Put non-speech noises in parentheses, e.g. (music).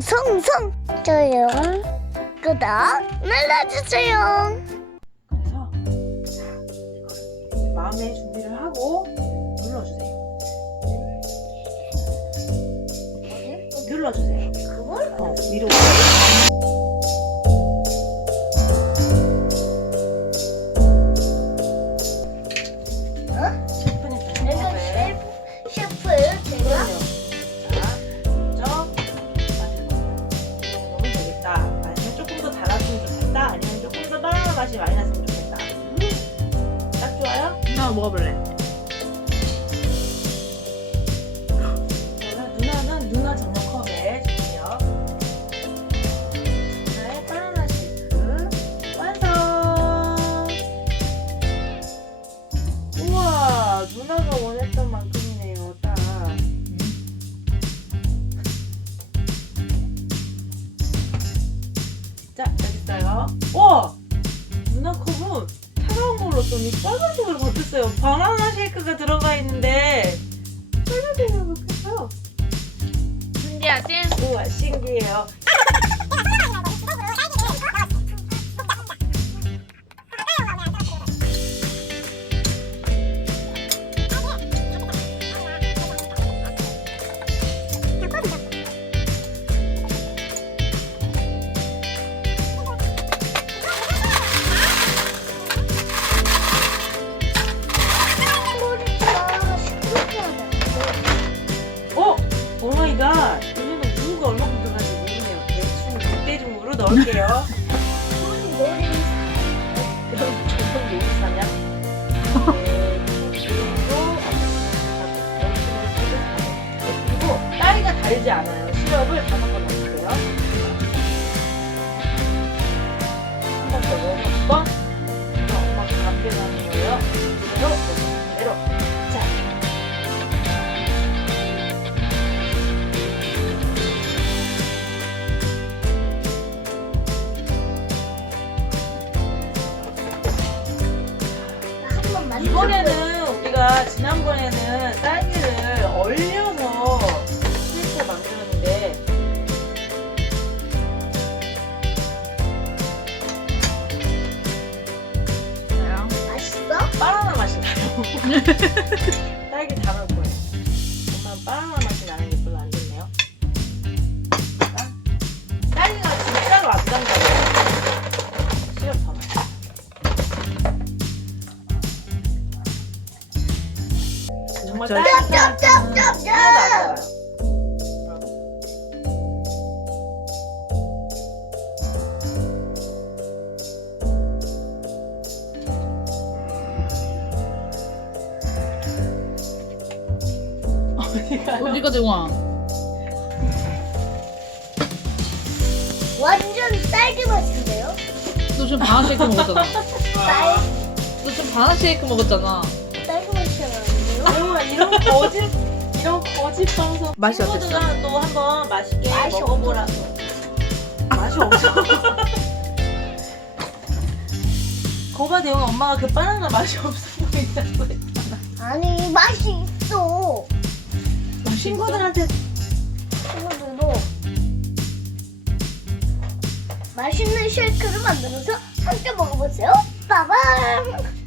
송송송 좋아요 구독 눌러주세요 그래서 이거를 마음의 준비를 하고 눌러주세요. 눌러주세요. 그걸 어, 위로. 맛이 많이 났으면 좋겠다. 음, 딱 좋아요? 나 먹어볼래. 그러면 누나는 누나 전용 컵에 주세요. 누나의 바나나 쉐이크 완성! 우와, 누나가 원했던 만큼이네요, 딱. 자, 여기 있어요. 우 와! 누나 컵은 차가운 걸 넣었더니 빨간색으로 바뀌었어요. 바나나 쉐이크가 들어가 있는데 빨간색으로 바뀌었어요. 신기하지? 우와 신기해요. 오마이갓. 이거는 무가 얼마큼 들어가는지 모르네요. 대충 대중으로 넣을게요. 손이 머리 그럼 전통 요리사냐? 네, 그리고 딸기가 달지 않아요. 시럽을 번 넣을게요. 한 번더 이거 이번에는 우리가 지난번에는 딸기를 얼려서 스테이크 만들었는데. 맛있어? 바나나 맛이 나요. (laughs) 딸기 다 넣을 거예요. 엄마는 바나나 정말 저- 딸기가 짭짭짭짭 하나도 안 달아요. 어디가요? 어디가 대왕? 완전 딸기 맛인데요? 너 지금 바나나 쉐이크 먹었잖아. 딸, 너 지금 바나나 쉐이크 먹었잖아. 이런 거짓 이런 거짓 방송 맛이 어땠어? 또 한번 맛있게 맛이 먹어보라 맛이 없어. (laughs) 거봐 대웅아 엄마가 그 바나나 맛이 없어 보인다고 했잖아. 아니 맛이 있어. 친구들한테 친구들도 맛있는 쉐이크를 만들어서 함께 먹어보세요. 빠밤